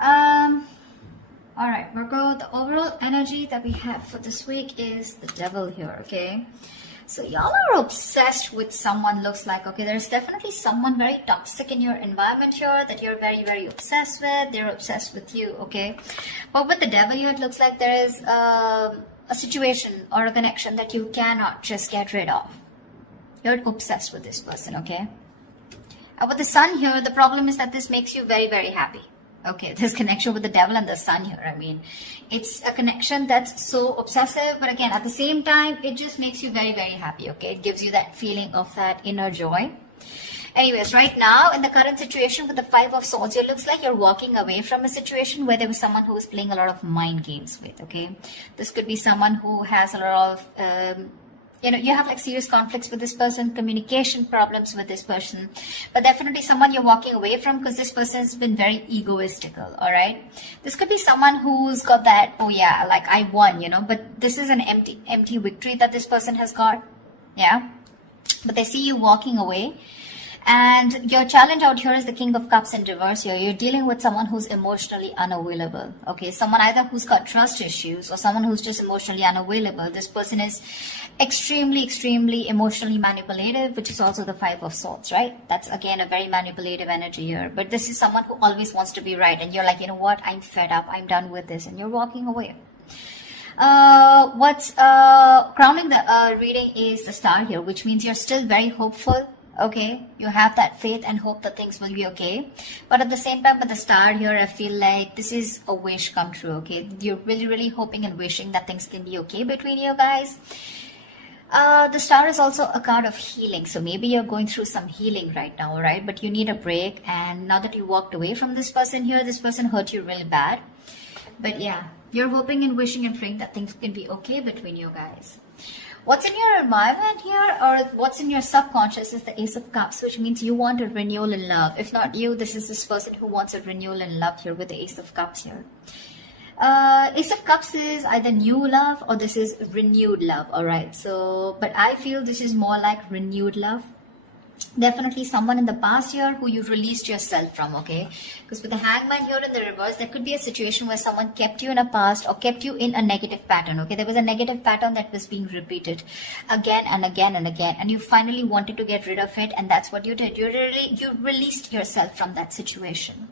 All right, Virgo, the overall energy that we have for this week is the devil here, okay? So y'all are obsessed with someone, looks like, okay? There's definitely someone very toxic in your environment here that you're very, very obsessed with. They're obsessed with you, okay? But with the devil here, it looks like there is a situation or a connection that you cannot just get rid of. You're obsessed with this person, okay? With the sun here, the problem is that this makes you very, very happy. Okay, this connection with the devil and the sun here, I mean, it's a connection that's so obsessive, but again, at the same time, it just makes you very, very happy, okay? It gives you that feeling of that inner joy. Anyways, right now, in the current situation with the Five of Swords, it looks like you're walking away from a situation where there was someone who was playing a lot of mind games with, okay? This could be someone who has a lot of... you have like serious conflicts with this person, communication problems with this person, but definitely someone you're walking away from because this person has been very egoistical, all right? This could be someone who's got that, oh yeah, like I won, but this is an empty victory that this person has got, yeah? But they see you walking away. And your challenge out here is the King of Cups in reverse here. You're dealing with someone who's emotionally unavailable. Okay, someone either who's got trust issues or someone who's just emotionally unavailable. This person is extremely emotionally manipulative, which is also the Five of Swords, right? That's again a very manipulative energy here. But this is someone who always wants to be right. And you're like, you know what? I'm fed up. I'm done with this. And you're walking away. What's crowning the reading is the Star here, which means you're still very hopeful. Okay, you have that faith and hope that things will be okay. But at the same time, with the Star here, I feel like this is a wish come true, okay? You're really hoping and wishing that things can be okay between you guys. The Star is also a card of healing. So maybe you're going through some healing right now, right? But you need a break. And now that you walked away from this person here, this person hurt you really bad. But yeah, you're hoping and wishing and praying that things can be okay between you guys. What's in your environment here, or what's in your subconscious, is the Ace of Cups, which means you want a renewal in love. If not you, this is this person who wants a renewal in love here with the Ace of Cups here. Ace of Cups is either new love or this is renewed love, all right? So, but I feel this is more like renewed love. Definitely someone in the past here who you released yourself from, okay? Because with the Hangman here in the reverse, there could be a situation where someone kept you in a past or kept you in a negative pattern, okay? There was a negative pattern that was being repeated again and again and again, and you finally wanted to get rid of it, and that's what you did. You released yourself from that situation.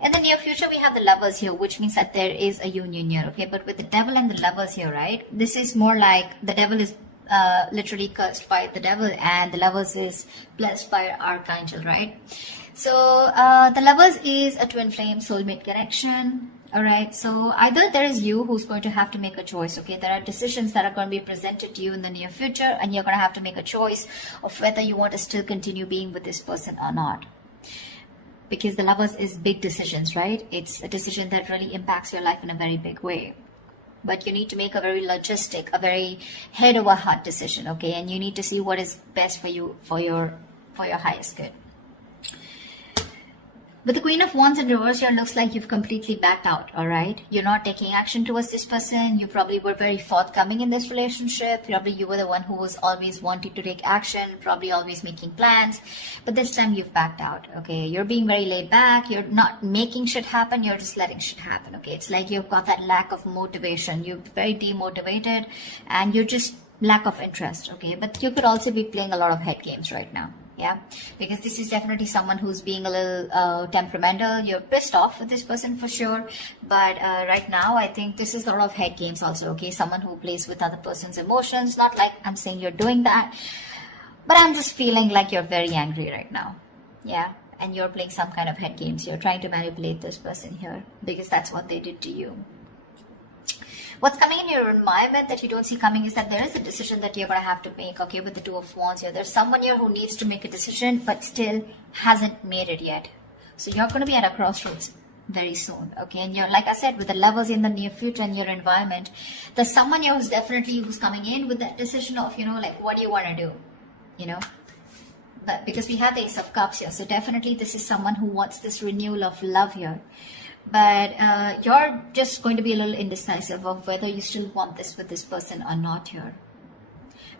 In the near future, we have the Lovers here, which means that there is a union here, okay? But with the Devil and the Lovers here, right? This is more like the Devil is literally cursed by the devil and the Lovers is blessed by Archangel, right? So the Lovers is a twin flame soulmate connection, all right? So either there is you who's going to have to make a choice, okay? There are decisions that are going to be presented to you in the near future, and you're going to have to make a choice of whether you want to still continue being with this person or not. Because the Lovers is big decisions, right? It's a decision that really impacts your life in a very big way. But you need to make a very logistic, a very head over heart decision, okay? And you need to see what is best for you, for your highest good. With the Queen of Wands in reverse here, looks like you've completely backed out, all right? You're not taking action towards this person. You probably were very forthcoming in this relationship. Probably you were the one who was always wanting to take action, probably always making plans. But this time you've backed out, okay? You're being very laid back. You're not making shit happen. You're just letting shit happen, okay? It's like you've got that lack of motivation. You're very demotivated and you're just lack of interest, okay? But you could also be playing a lot of head games right now. Yeah, because this is definitely someone who's being a little temperamental. You're pissed off with this person for sure. But right now, I think this is a lot of head games also, okay? Someone who plays with other person's emotions. Not like I'm saying you're doing that. But I'm just feeling like you're very angry right now. Yeah, and you're playing some kind of head games. You're trying to manipulate this person here because that's what they did to you. What's coming in your environment that you don't see coming is that there is a decision that you're going to have to make, okay, with the Two of Wands here. There's someone here who needs to make a decision but still hasn't made it yet. So you're going to be at a crossroads very soon, okay? And you're, like I said, with the Lovers in the near future in your environment, there's someone here who's coming in with that decision of, like, what do you want to do, But because we have the Ace of Cups here, so definitely this is someone who wants this renewal of love here. But you're just going to be a little indecisive of whether you still want this with this person or not here.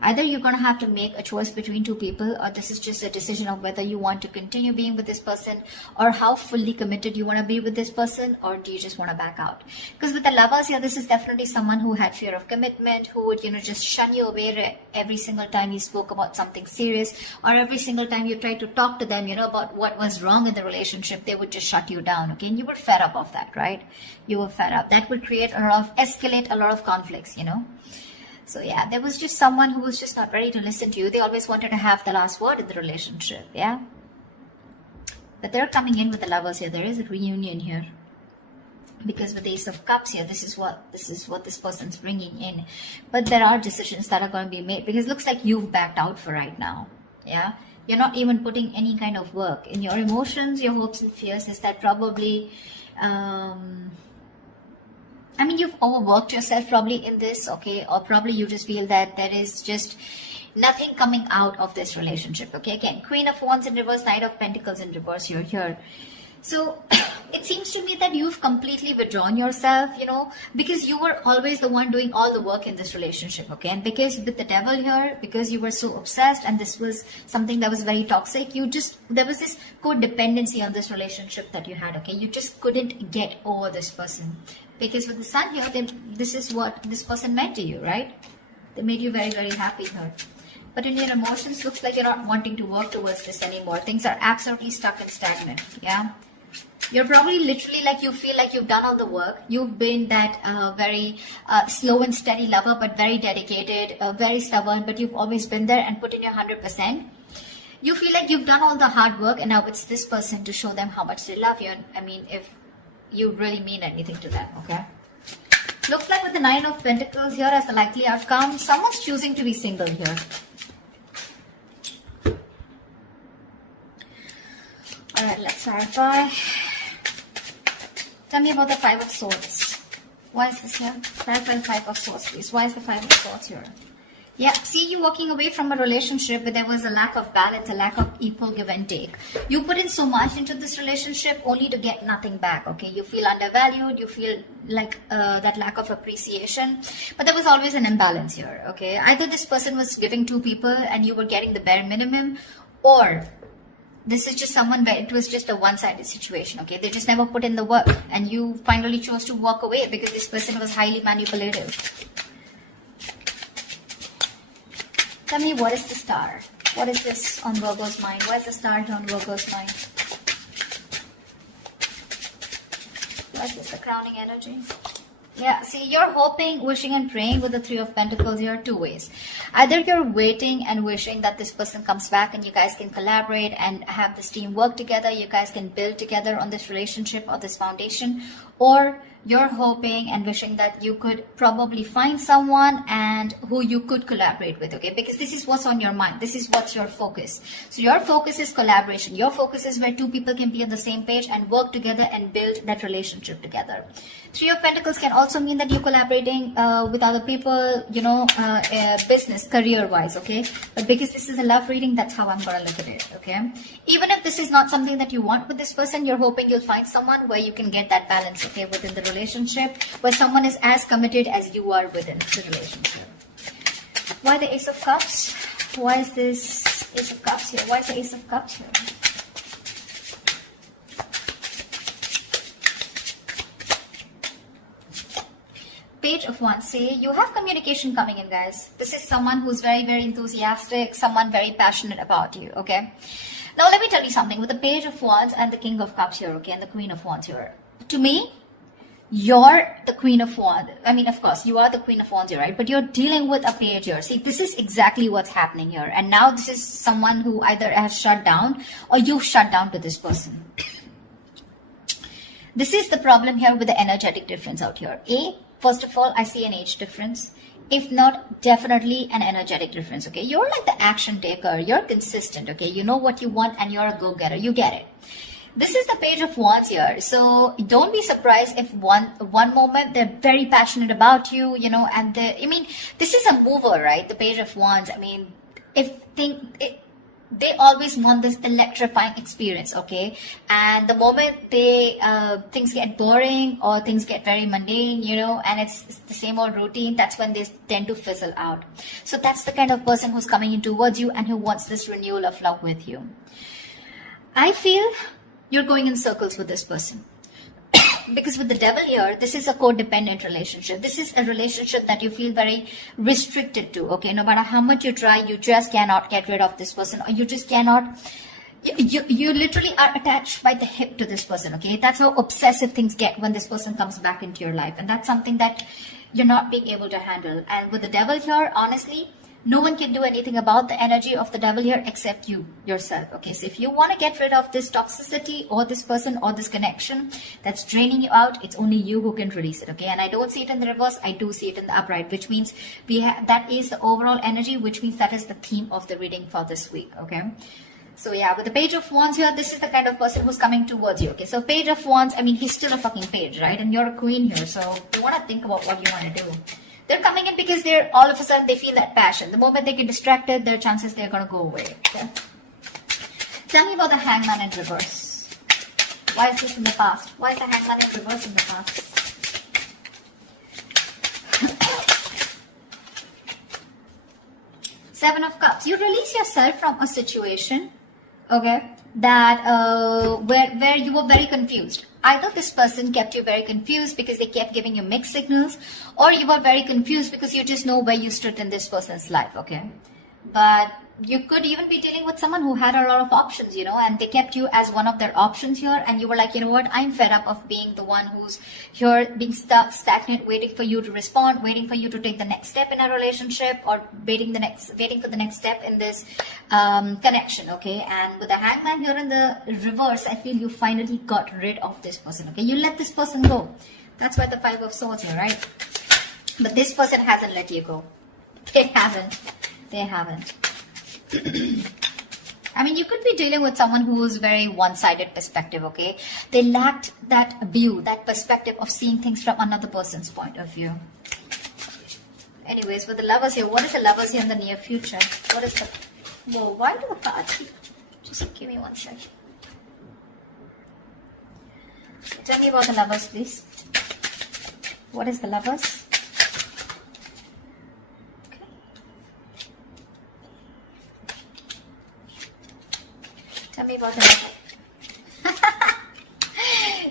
Either you're going to have to make a choice between two people, or this is just a decision of whether you want to continue being with this person, or how fully committed you want to be with this person, or do you just want to back out? Because with the Lovers here, this is definitely someone who had fear of commitment, who would, just shun you away every single time you spoke about something serious, or every single time you tried to talk to them, about what was wrong in the relationship. They would just shut you down, okay? And you were fed up of that, right? You were fed up. That would escalate a lot of conflicts, So yeah, there was just someone who was just not ready to listen to you. They always wanted to have the last word in the relationship, yeah? But they're coming in with the Lovers here. There is a reunion here. Because with the Ace of Cups here, this is what this person's bringing in. But there are decisions that are going to be made, because it looks like you've backed out for right now, yeah? You're not even putting any kind of work in your emotions, your hopes and fears. Is that probably you've overworked yourself probably in this, okay? Or probably you just feel that there is just nothing coming out of this relationship, okay? Again, Queen of Wands in reverse, Knight of Pentacles in reverse here. So it seems to me that you've completely withdrawn yourself, because you were always the one doing all the work in this relationship, okay? And because with the Devil here, because you were so obsessed and this was something that was very toxic, there was this codependency on this relationship that you had, okay? You just couldn't get over this person. Because with the Sun here, this is what this person meant to you, right? They made you very, very happy here. But in your emotions, looks like you're not wanting to work towards this anymore. Things are absolutely stuck and stagnant, yeah? You're probably literally like, you feel like you've done all the work. You've been that very slow and steady lover, but very dedicated, very stubborn, but you've always been there and put in your 100%. You feel like you've done all the hard work, and now it's this person to show them how much they love you. And if you really mean anything to them, okay? Looks like with the Nine of Pentacles here as the likely outcome, someone's choosing to be single here. Alright, let's clarify. Tell me about the Five of Swords. Why is this here? Clarify the Five of Swords, please. Why is the Five of Swords here? Yeah, see you walking away from a relationship where there was a lack of balance, a lack of equal give and take. You put in so much into this relationship only to get nothing back, okay? You feel undervalued, you feel like that lack of appreciation. But there was always an imbalance here, okay? Either this person was giving two people and you were getting the bare minimum, or this is just someone where it was just a one-sided situation, okay? They just never put in the work, and you finally chose to walk away because this person was highly manipulative. Tell me, what is the Star? What is this on Virgo's mind? Why is the Star here on Virgo's mind? What is this, the crowning energy? Yeah, see, you're hoping, wishing and praying with the Three of Pentacles here two ways. Either you're waiting and wishing that this person comes back and you guys can collaborate and have this team work together. You guys can build together on this relationship or this foundation. Or you're hoping and wishing that you could probably find someone and who you could collaborate with, okay? Because this is what's on your mind. This is what's your focus. So your focus is collaboration. Your focus is where two people can be on the same page and work together and build that relationship together. Three of Pentacles can also mean that you're collaborating with other people, business, career-wise, okay? But because this is a love reading, that's how I'm going to look at it, okay? Even if this is not something that you want with this person, you're hoping you'll find someone where you can get that balance, okay, within the relationship, where someone is as committed as you are within the relationship. Why the Ace of Cups? Why is this Ace of Cups here? Why is the Ace of Cups here? Page of Wands. See, you have communication coming in, guys. This is someone who's very, very enthusiastic, someone very passionate about you, okay? Now, let me tell you something. With the Page of Wands and the King of Cups here, okay, and the Queen of Wands here, to me, you're the Queen of Wands. I mean, of course, you are the Queen of Wands here, right? But you're dealing with a page here. See, this is exactly what's happening here. And now this is someone who either has shut down or you've shut down to this person. This is the problem here with the energetic difference out here. First of all, I see an age difference. If not, definitely an energetic difference, okay? You're like the action taker. You're consistent, okay? You know what you want and you're a go-getter. You get it. This is the Page of Wands here. So don't be surprised if one moment they're very passionate about you, and this is a mover, right? The Page of Wands. I mean, they always want this electrifying experience, okay? And the moment they things get boring or things get very mundane, you know, and it's the same old routine, that's when they tend to fizzle out. So that's the kind of person who's coming in towards you and who wants this renewal of love with you. I feel you're going in circles with this person. Because with the devil here, this is a codependent relationship. This is a relationship that you feel very restricted to, okay? No matter how much you try, you just cannot get rid of this person, or you just cannot, you literally are attached by the hip to this person, okay? That's how obsessive things get when this person comes back into your life. And that's something that you're not being able to handle. And with the devil here, honestly, no one can do anything about the energy of the devil here except you, yourself. Okay, so if you want to get rid of this toxicity or this person or this connection that's draining you out, it's only you who can release it. Okay, and I don't see it in the reverse, I do see it in the upright, which means that is the overall energy, which means that is the theme of the reading for this week. Okay, so yeah, with the Page of Wands here, this is the kind of person who's coming towards you. Okay, so Page of Wands, I mean, he's still a fucking page, right? And you're a queen here, so you want to think about what you want to do. They're coming in because they're all of a sudden they feel that passion. The moment they get distracted, there are chances they're going to go away. Okay? Tell me about the Hangman in reverse. Why is this in the past? Why is the Hangman in reverse in the past? Seven of Cups. You release yourself from a situation, okay, that where you were very confused. Either this person kept you very confused because they kept giving you mixed signals, or you were very confused because you just know where you stood in this person's life, okay? But you could even be dealing with someone who had a lot of options, you know, and they kept you as one of their options here, and you were like, you know what, I'm fed up of being the one who's here, being stuck, stagnant, waiting for you to respond, waiting for you to take the next step in a relationship, or waiting for the next step in this connection, okay? And with the Hangman here in the reverse, I feel you finally got rid of this person, okay? You let this person go. That's why the Five of Swords here, right? But this person hasn't let you go. They haven't. They haven't. I mean, you could be dealing with someone who's very one-sided perspective, okay? They lacked that view, that perspective of seeing things from another person's point of view. Anyways, with the Lovers here, what is the Lovers here in the near future? What is the... Whoa, why do the cards... Just give me one second. Tell me about the Lovers, please. What is the Lovers? Tell me about the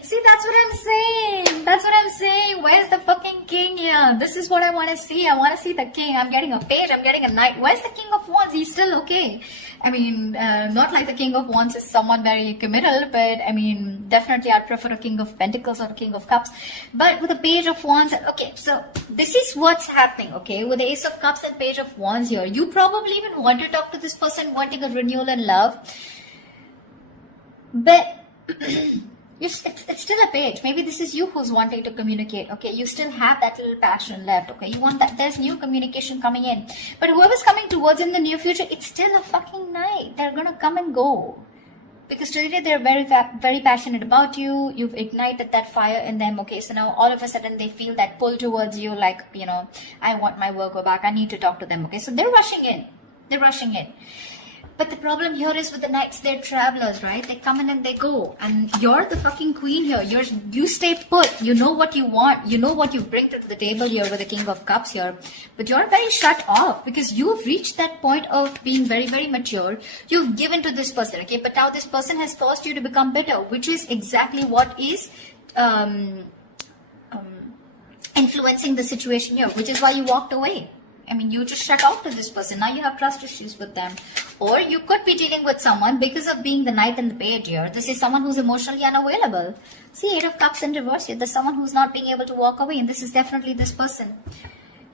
See, that's what I'm saying. That's what I'm saying. Where's the fucking king here? This is what I want to see. I want to see the king. I'm getting a page. I'm getting a knight. Where's the King of Wands? He's still okay. I mean, not like the King of Wands is someone very committal, but I mean, definitely I'd prefer a King of Pentacles or a King of Cups. But with the Page of Wands, okay, so this is what's happening, okay? With the Ace of Cups and Page of Wands here, you probably even want to talk to this person, wanting a renewal in love. But it's still a page. Maybe this is you who's wanting to communicate, okay? You still have that little passion left, okay? You want that, there's new communication coming in. But whoever's coming towards in the near future, it's still a fucking night. They're gonna come and go. Because today they're very passionate about you. You've ignited that fire in them, okay? So now all of a sudden they feel that pull towards you, like, you know, I want my Virgo back. I need to talk to them, okay? So they're rushing in. They're rushing in. But the problem here is with the knights, they're travelers, right? They come in and they go. And you're the fucking queen here. You stay put. You know what you want. You know what you bring to the table here with the King of Cups here. But you're very shut off because you've reached that point of being very, very mature. You've given to this person, okay? But now this person has forced you to become bitter, which is exactly what is influencing the situation here, which is why you walked away. I mean, you just shut off to this person. Now you have trust issues with them. Or you could be dealing with someone because of being the knight and the page here. This is someone who's emotionally unavailable. See, Eight of Cups in reverse here. There's someone who's not being able to walk away. And this is definitely this person.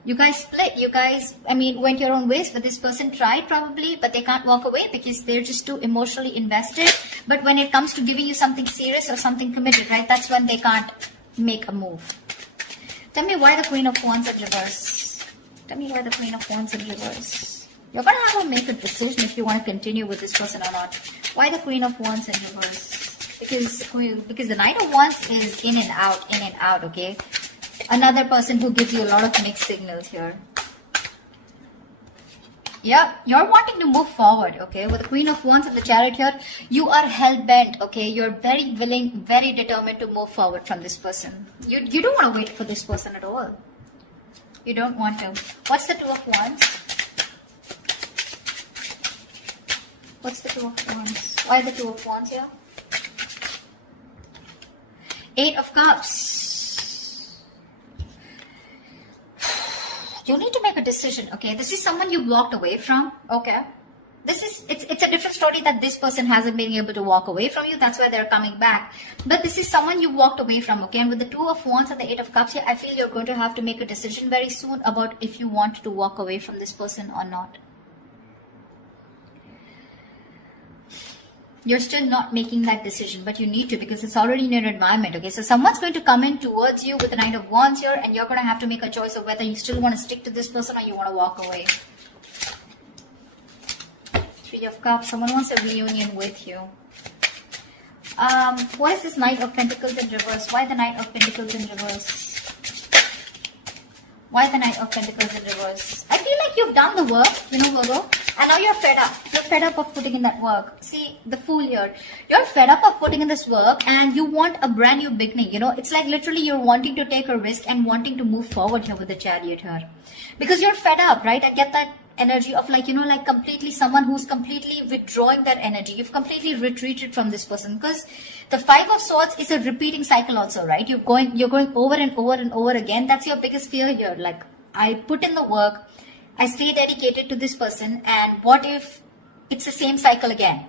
You guys split. You guys, I mean, went your own ways. But this person tried probably, but they can't walk away because they're just too emotionally invested. But when it comes to giving you something serious or something committed, right, that's when they can't make a move. Tell me why the Queen of Wands in reverse. Tell me why the Queen of Wands in reverse. You're going to have to make a decision if you want to continue with this person or not. Why the Queen of Wands in reverse? Because the Knight of Wands is in and out, okay? Another person who gives you a lot of mixed signals here. Yeah, you're wanting to move forward, okay? With the Queen of Wands and the Chariot here, you are hell-bent, okay? You're very willing, very determined to move forward from this person. You don't want to wait for this person at all. You don't want to. What's the Two of Wands? What's the Two of Wands? Why the Two of Wands here? Eight of Cups. You need to make a decision, okay? This is someone you walked away from, okay? It's a different story that this person hasn't been able to walk away from you. That's why they're coming back. But this is someone you walked away from, okay? And with the Two of Wands and the Eight of Cups here, I feel you're going to have to make a decision very soon about if you want to walk away from this person or not. You're still not making that decision, but you need to, because it's already in your environment, okay? So someone's going to come in towards you with the Knight of Wands here, and you're going to have to make a choice of whether you still want to stick to this person or you want to walk away. Three of Cups. Someone wants a reunion with you. What is this Knight of Pentacles in reverse? Why the Knight of Pentacles in reverse? Why the Knight of Pentacles in reverse? I feel like you've done the work, you know, Virgo, and now you're fed up. You're fed up of putting in that work. See, the Fool here. You're fed up of putting in this work and you want a brand new beginning, you know. It's like literally you're wanting to take a risk and wanting to move forward here with the Chariot here. Because you're fed up, right? I get that energy of like, you know, like completely someone who's completely withdrawing that energy. You've completely retreated from this person, because the Five of Swords is a repeating cycle also, right? You're going over and over and over again. That's your biggest fear here. Like, I put in the work, I stay dedicated to this person, and what if it's the same cycle again?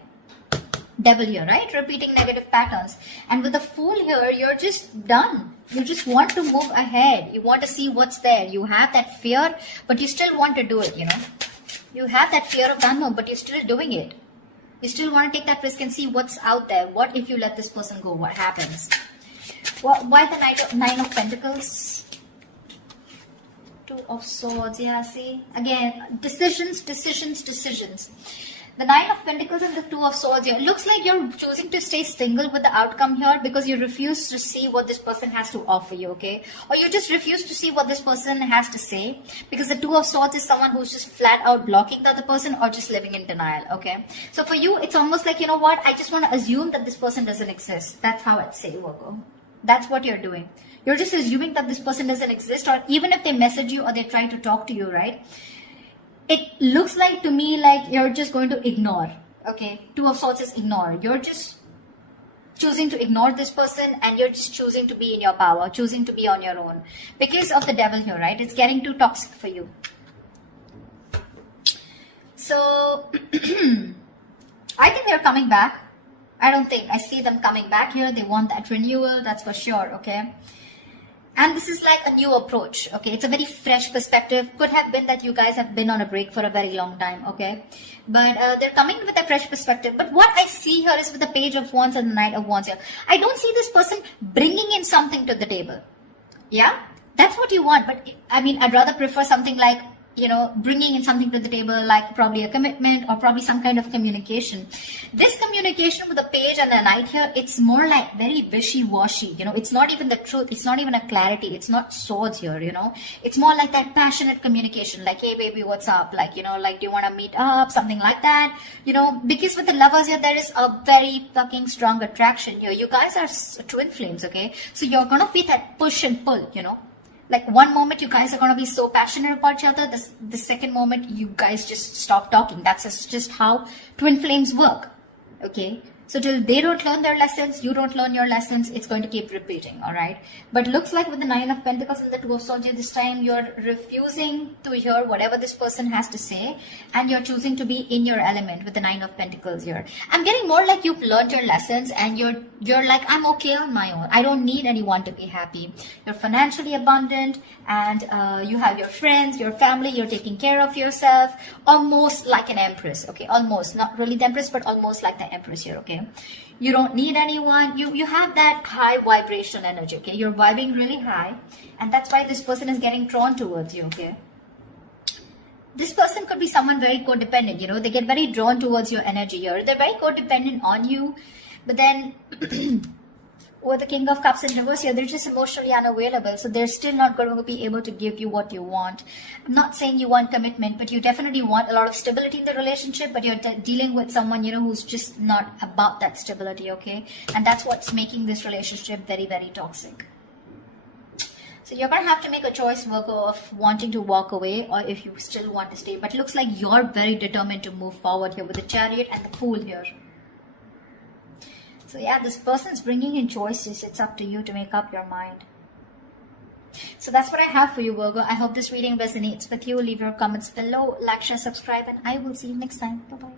Devil here, right? Repeating negative patterns. And with the Fool here, you're just done. You just want to move ahead. You want to see what's there. You have that fear, but you still want to do it, you know. You have that fear of the unknown, but you're still doing it. You still want to take that risk and see what's out there. What if you let this person go? What happens? Why the Nine of Pentacles? Two of Swords. Yeah, see? Again, decisions. The Nine of Pentacles and the Two of Swords here. It looks like you're choosing to stay single with the outcome here because you refuse to see what this person has to offer you, okay? Or you just refuse to see what this person has to say, because the Two of Swords is someone who's just flat out blocking the other person or just living in denial, okay? So for you, it's almost like, you know what? I just want to assume that this person doesn't exist. That's how I'd say, Virgo. That's what you're doing. You're just assuming that this person doesn't exist, or even if they message you or they try to talk to you, right? It looks like to me like you're just going to ignore, okay? Two of Swords is ignore. You're just choosing to ignore this person, and you're just choosing to be in your power, choosing to be on your own. Because of the Devil here, right? It's getting too toxic for you. So, I think they're coming back. I don't think. I see them coming back here. They want that renewal, that's for sure, okay? And this is like a new approach, okay? It's a very fresh perspective. Could have been that you guys have been on a break for a very long time, okay? But they're coming with a fresh perspective. But what I see here is with the Page of Wands and the Knight of Wands here, I don't see this person bringing in something to the table. Yeah? That's what you want. But I mean, I'd rather prefer something like, you know, bringing in something to the table, like probably a commitment or probably some kind of communication. This communication with the Page and the Knight here, it's more like very wishy-washy, you know. It's not even the truth. It's not even a clarity. It's not swords here, you know. It's more like that passionate communication, like, hey baby, what's up? Like, you know, like, do you want to meet up? Something like that, you know. Because with the Lovers here, there is a very fucking strong attraction here. You guys are twin flames, okay? So you're gonna be that push and pull, you know. Like, one moment you guys are going to be so passionate about each other, the second moment you guys just stop talking. That's just how twin flames work, okay? So till they don't learn their lessons, you don't learn your lessons, it's going to keep repeating, all right? But looks like with the Nine of Pentacles and the Two of Swords, this time you're refusing to hear whatever this person has to say, and you're choosing to be in your element with the Nine of Pentacles here. I'm getting more like you've learned your lessons, and you're like, I'm okay on my own. I don't need anyone to be happy. You're financially abundant, and you have your friends, your family, you're taking care of yourself, almost like an empress, okay? Almost, not really the empress, but almost like the empress here, okay? You don't need anyone. You have that high vibration energy, okay? You're vibing really high, and that's why this person is getting drawn towards you, okay? This person could be someone very codependent, you know? They get very drawn towards your energy here. They're very codependent on you, but then With the King of Cups in reverse here, they're just emotionally unavailable. So they're still not going to be able to give you what you want. I'm not saying you want commitment, but you definitely want a lot of stability in the relationship, but you're dealing with someone, who's just not about that stability, okay? And that's what's making this relationship very, very toxic. So you're going to have to make a choice, Virgo, of wanting to walk away or if you still want to stay. But it looks like you're very determined to move forward here with the Chariot and the Fool here. So yeah, this person's bringing in choices. It's up to you to make up your mind. So that's what I have for you, Virgo. I hope this reading resonates with you. Leave your comments below, like, share, subscribe, and I will see you next time. Bye-bye.